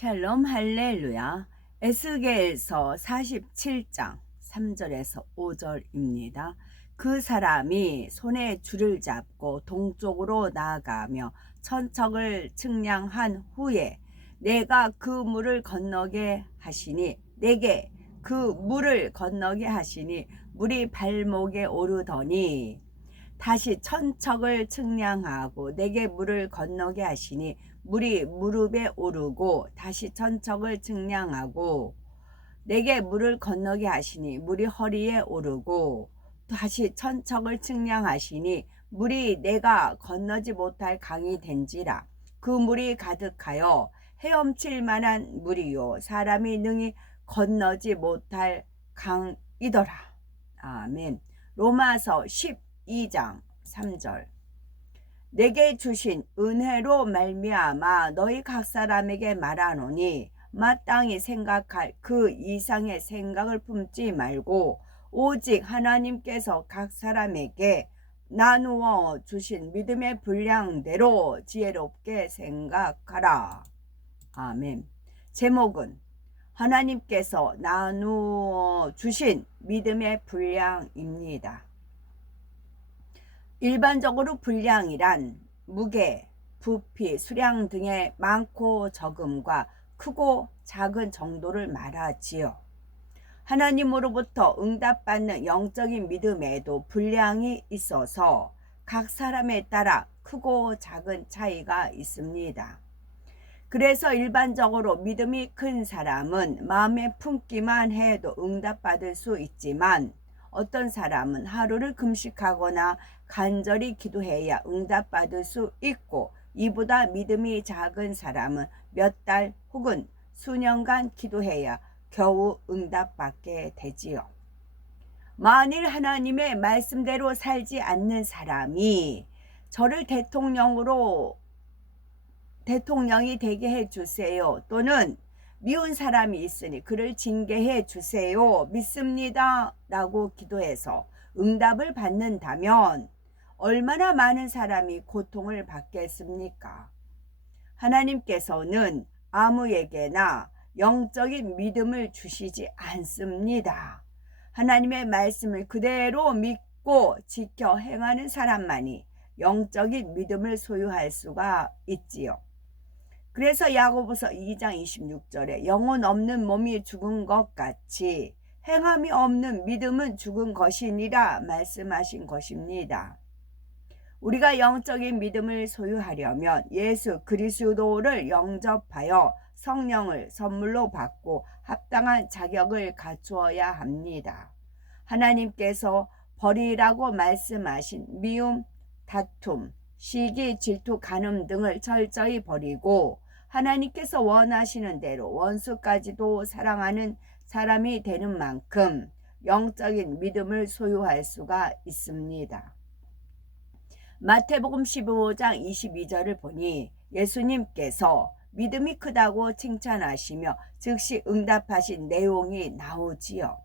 샬롬 할렐루야. 에스겔서 47장 3절에서 5절입니다. 그 사람이 손에 줄을 잡고 동쪽으로 나아가며 천척을 측량한 후에 내가 그 물을 건너게 하시니 내게 그 물을 건너게 하시니 물이 발목에 오르더니 다시 천척을 측량하고 내게 물을 건너게 하시니 물이 무릎에 오르고 다시 천척을 측량하고 내게 물을 건너게 하시니 물이 허리에 오르고 다시 천척을 측량하시니 물이 내가 건너지 못할 강이 된지라. 그 물이 가득하여 헤엄칠 만한 물이요 사람이 능히 건너지 못할 강이더라. 아멘. 로마서 12장 3절. 내게 주신 은혜로 말미암아 너희 각 사람에게 말하노니 마땅히 생각할 그 이상의 생각을 품지 말고 오직 하나님께서 각 사람에게 나누어 주신 믿음의 분량대로 지혜롭게 생각하라. 아멘. 제목은 하나님께서 나누어 주신 믿음의 분량입니다. 일반적으로 분량이란 무게, 부피, 수량 등의 많고 적음과 크고 작은 정도를 말하지요. 하나님으로부터 응답받는 영적인 믿음에도 분량이 있어서 각 사람에 따라 크고 작은 차이가 있습니다. 그래서 일반적으로 믿음이 큰 사람은 마음에 품기만 해도 응답받을 수 있지만 어떤 사람은 하루를 금식하거나 간절히 기도해야 응답받을 수 있고 이보다 믿음이 작은 사람은 몇 달 혹은 수년간 기도해야 겨우 응답받게 되지요. 만일 하나님의 말씀대로 살지 않는 사람이 저를 대통령이 되게 해주세요 또는 미운 사람이 있으니 그를 징계해 주세요 믿습니다 라고 기도해서 응답을 받는다면 얼마나 많은 사람이 고통을 받겠습니까? 하나님께서는 아무에게나 영적인 믿음을 주시지 않습니다. 하나님의 말씀을 그대로 믿고 지켜 행하는 사람만이 영적인 믿음을 소유할 수가 있지요. 그래서 야고보서 2장 26절에 영혼 없는 몸이 죽은 것 같이 행함이 없는 믿음은 죽은 것이니라 말씀하신 것입니다. 우리가 영적인 믿음을 소유하려면 예수 그리스도를 영접하여 성령을 선물로 받고 합당한 자격을 갖추어야 합니다. 하나님께서 버리라고 말씀하신 미움, 다툼, 시기, 질투, 간음 등을 철저히 버리고 하나님께서 원하시는 대로 원수까지도 사랑하는 사람이 되는 만큼 영적인 믿음을 소유할 수가 있습니다. 마태복음 15장 22절을 보니 예수님께서 믿음이 크다고 칭찬하시며 즉시 응답하신 내용이 나오지요.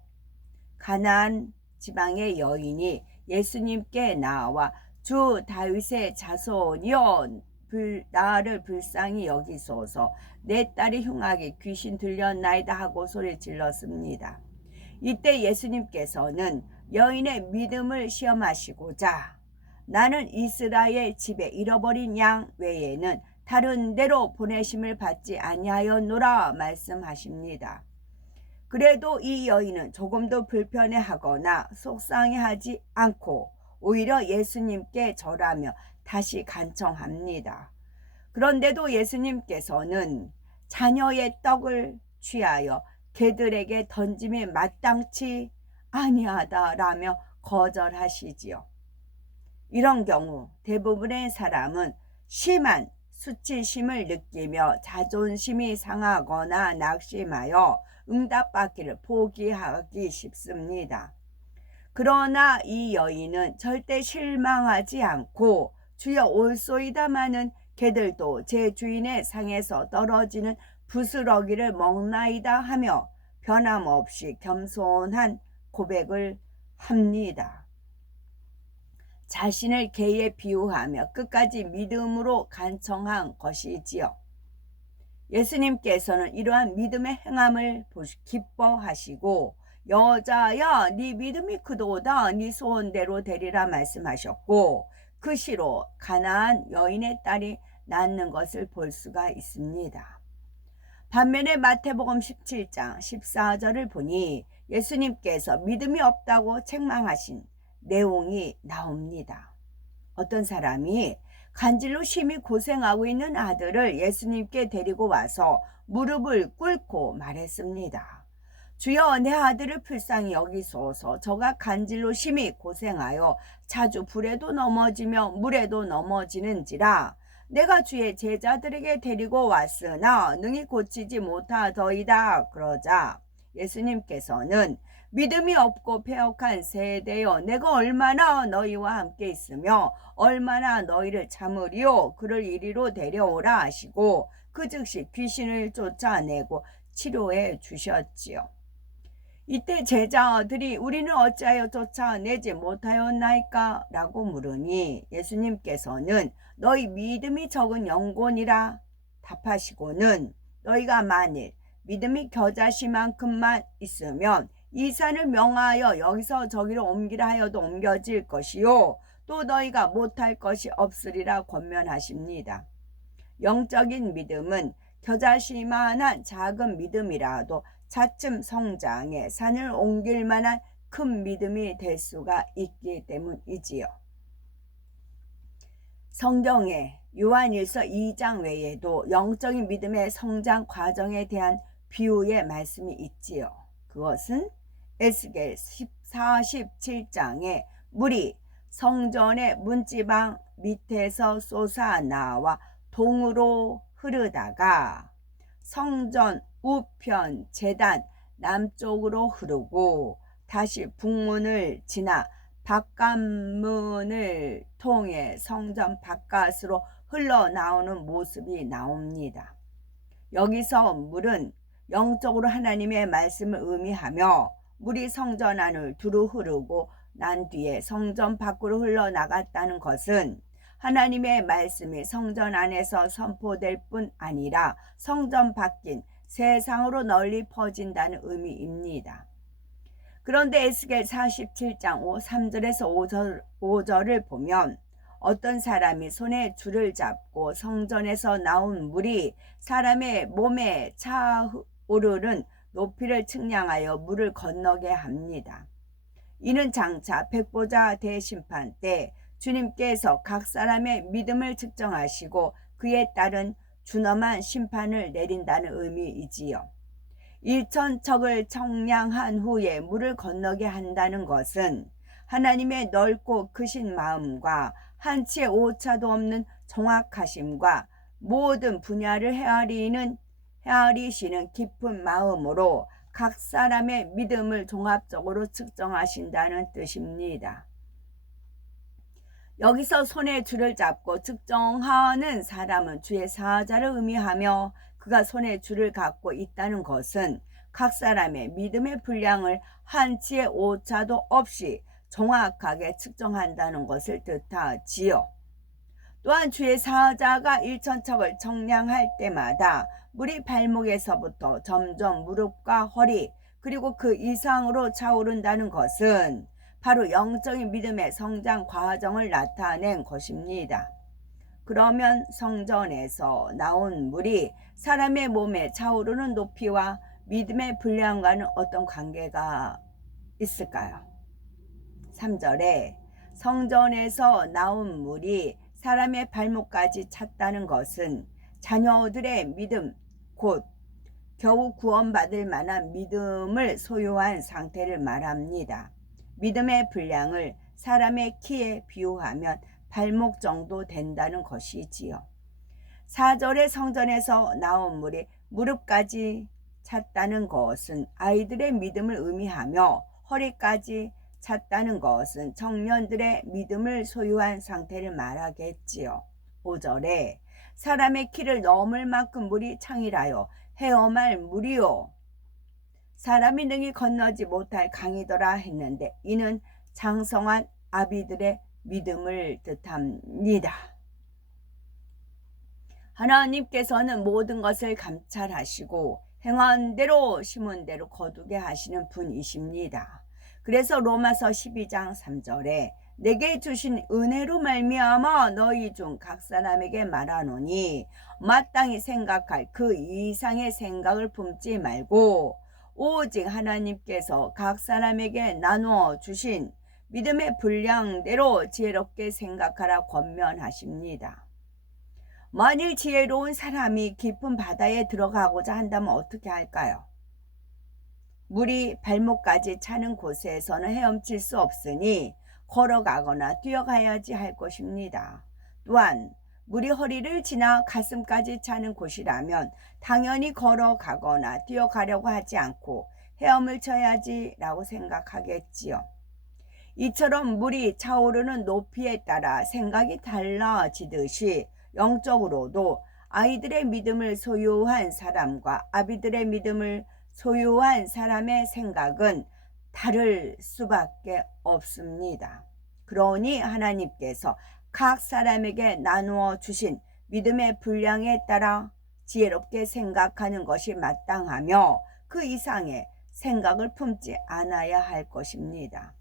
가나안 지방의 여인이 예수님께 나와 주 다윗의 자손이여 나를 불쌍히 여기소서 내 딸이 흉하게 귀신 들렸나이다 하고 소리 질렀습니다. 이때 예수님께서는 여인의 믿음을 시험하시고자 나는 이스라엘 집에 잃어버린 양 외에는 다른 데로 보내심을 받지 아니하였노라 말씀하십니다. 그래도 이 여인은 조금도 불편해하거나 속상해하지 않고 오히려 예수님께 절하며 다시 간청합니다. 그런데도 예수님께서는 자녀의 떡을 취하여 개들에게 던짐이 마땅치 아니하다라며 거절하시지요. 이런 경우 대부분의 사람은 심한 수치심을 느끼며 자존심이 상하거나 낙심하여 응답받기를 포기하기 쉽습니다. 그러나 이 여인은 절대 실망하지 않고 주여 올소이다마는 개들도 제 주인의 상에서 떨어지는 부스러기를 먹나이다 하며 변함없이 겸손한 고백을 합니다. 자신을 개에 비유하며 끝까지 믿음으로 간청한 것이지요. 예수님께서는 이러한 믿음의 행함을 기뻐하시고 여자야 네 믿음이 크도다 네 소원대로 되리라 말씀하셨고 그 시로 가나안 여인의 딸이 낳는 것을 볼 수가 있습니다. 반면에 마태복음 17장 14절을 보니 예수님께서 믿음이 없다고 책망하신 내용이 나옵니다. 어떤 사람이 간질로 심히 고생하고 있는 아들을 예수님께 데리고 와서 무릎을 꿇고 말했습니다. 주여 내 아들을 불쌍히 여기소서. 저가 간질로 심히 고생하여 자주 불에도 넘어지며 물에도 넘어지는지라. 내가 주의 제자들에게 데리고 왔으나 능히 고치지 못하더이다. 그러자 예수님께서는 믿음이 없고 패역한 세대여 내가 얼마나 너희와 함께 있으며 얼마나 너희를 참으리요. 그를 이리로 데려오라 하시고 그 즉시 귀신을 쫓아내고 치료해 주셨지요. 이때 제자들이 우리는 어찌하여 쫓아내지 못하였나이까? 라고 물으니 예수님께서는 너희 믿음이 적은 영혼이라 답하시고는 너희가 만일 믿음이 겨자씨만큼만 있으면 이 산을 명하여 여기서 저기로 옮기라 하여도 옮겨질 것이요 또 너희가 못할 것이 없으리라 권면하십니다. 영적인 믿음은 겨자씨만한 작은 믿음이라도 차츰 성장해 산을 옮길 만한 큰 믿음이 될 수가 있기 때문이지요. 성경에 요한일서 2장 외에도 영적인 믿음의 성장 과정에 대한 비유의 말씀이 있지요. 그것은 에스겔 47장에 물이 성전의 문지방 밑에서 솟아나와 동으로 흐르다가 성전 우편 제단 남쪽으로 흐르고 다시 북문을 지나 바깥문을 통해 성전 바깥으로 흘러나오는 모습이 나옵니다. 여기서 물은 영적으로 하나님의 말씀을 의미하며 물이 성전 안을 두루 흐르고 난 뒤에 성전 밖으로 흘러나갔다는 것은 하나님의 말씀이 성전 안에서 선포될 뿐 아니라 성전 밖인 세상으로 널리 퍼진다는 의미입니다. 그런데 에스겔 47장 3절에서 5절을 보면 어떤 사람이 손에 줄을 잡고 성전에서 나온 물이 사람의 몸에 차오르는 높이를 측량하여 물을 건너게 합니다. 이는 장차 백보자 대심판 때 주님께서 각 사람의 믿음을 측정하시고 그에 따른 준엄한 심판을 내린다는 의미이지요. 일천척을 청량한 후에 물을 건너게 한다는 것은 하나님의 넓고 크신 마음과 한치의 오차도 없는 정확하심과 모든 분야를 헤아리시는 깊은 마음으로 각 사람의 믿음을 종합적으로 측정하신다는 뜻입니다. 여기서 손에 줄을 잡고 측정하는 사람은 주의 사자를 의미하며 그가 손에 줄을 갖고 있다는 것은 각 사람의 믿음의 분량을 한치의 오차도 없이 정확하게 측정한다는 것을 뜻하지요. 또한 주의 사자가 일천척을 청량할 때마다 물이 발목에서부터 점점 무릎과 허리 그리고 그 이상으로 차오른다는 것은 바로 영적인 믿음의 성장 과정을 나타낸 것입니다. 그러면 성전에서 나온 물이 사람의 몸에 차오르는 높이와 믿음의 분량과는 어떤 관계가 있을까요? 3절에 성전에서 나온 물이 사람의 발목까지 찼다는 것은 자녀들의 믿음, 곧 겨우 구원받을 만한 믿음을 소유한 상태를 말합니다. 믿음의 분량을 사람의 키에 비유하면 발목 정도 된다는 것이지요. 4절의 성전에서 나온 물이 무릎까지 찼다는 것은 아이들의 믿음을 의미하며 허리까지 찼다는 것은 청년들의 믿음을 소유한 상태를 말하겠지요. 5절에 사람의 키를 넘을 만큼 물이 창이라요 헤엄할 물이요 사람이 능히 건너지 못할 강이더라 했는데 이는 장성한 아비들의 믿음을 뜻합니다. 하나님께서는 모든 것을 감찰하시고 행한 대로 심은 대로 거두게 하시는 분이십니다. 그래서 로마서 12장 3절에 내게 주신 은혜로 말미암아 너희 중 각 사람에게 말하노니 마땅히 생각할 그 이상의 생각을 품지 말고 오직 하나님께서 각 사람에게 나누어 주신 믿음의 분량대로 지혜롭게 생각하라 권면하십니다. 만일 지혜로운 사람이 깊은 바다에 들어가고자 한다면 어떻게 할까요? 물이 발목까지 차는 곳에서는 헤엄칠 수 없으니 걸어가거나 뛰어가야지 할 것입니다. 또한 물이 허리를 지나 가슴까지 차는 곳이라면 당연히 걸어가거나 뛰어가려고 하지 않고 헤엄을 쳐야지 라고 생각하겠지요. 이처럼 물이 차오르는 높이에 따라 생각이 달라지듯이 영적으로도 아이들의 믿음을 소유한 사람과 아비들의 믿음을 소유한 사람의 생각은 다를 수밖에 없습니다. 그러니 하나님께서 각 사람에게 나누어 주신 믿음의 분량에 따라 지혜롭게 생각하는 것이 마땅하며 그 이상의 생각을 품지 않아야 할 것입니다.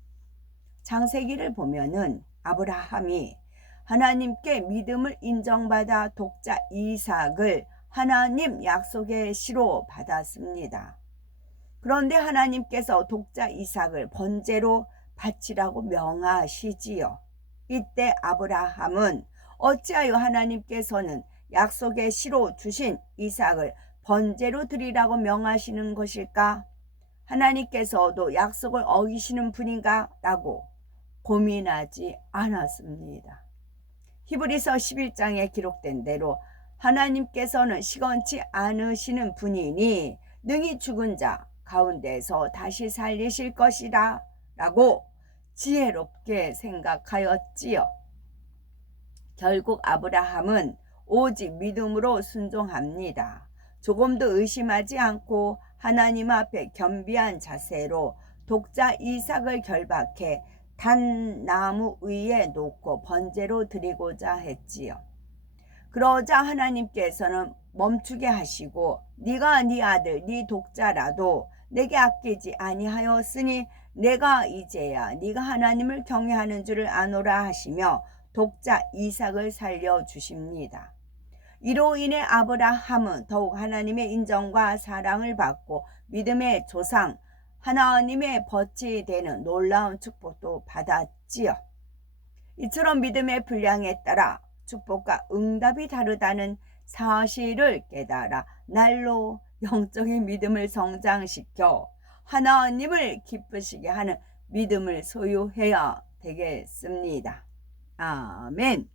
창세기를 보면은 아브라함이 하나님께 믿음을 인정받아 독자 이삭을 하나님 약속의 씨로 받았습니다. 그런데 하나님께서 독자 이삭을 번제로 바치라고 명하시지요. 이때 아브라함은 어찌하여 하나님께서는 약속의 씨로 주신 이삭을 번제로 드리라고 명하시는 것일까? 하나님께서도 약속을 어기시는 분인가? 라고 고민하지 않았습니다. 히브리서 11장에 기록된 대로 하나님께서는 시건치 않으시는 분이니 능히 죽은 자 가운데서 다시 살리실 것이라 라고 지혜롭게 생각하였지요. 결국 아브라함은 오직 믿음으로 순종합니다. 조금도 의심하지 않고 하나님 앞에 겸비한 자세로 독자 이삭을 결박해 단나무 위에 놓고 번제로 드리고자 했지요. 그러자 하나님께서는 멈추게 하시고 네가 네 아들 네 독자라도 내게 아끼지 아니하였으니 내가 이제야 네가 하나님을 경외하는 줄을 아노라 하시며 독자 이삭을 살려주십니다. 이로 인해 아브라함은 더욱 하나님의 인정과 사랑을 받고 믿음의 조상 하나님의 벗이 되는 놀라운 축복도 받았지요. 이처럼 믿음의 분량에 따라 축복과 응답이 다르다는 사실을 깨달아 날로 영적인 믿음을 성장시켜 하나님을 기쁘시게 하는 믿음을 소유해야 되겠습니다. 아멘.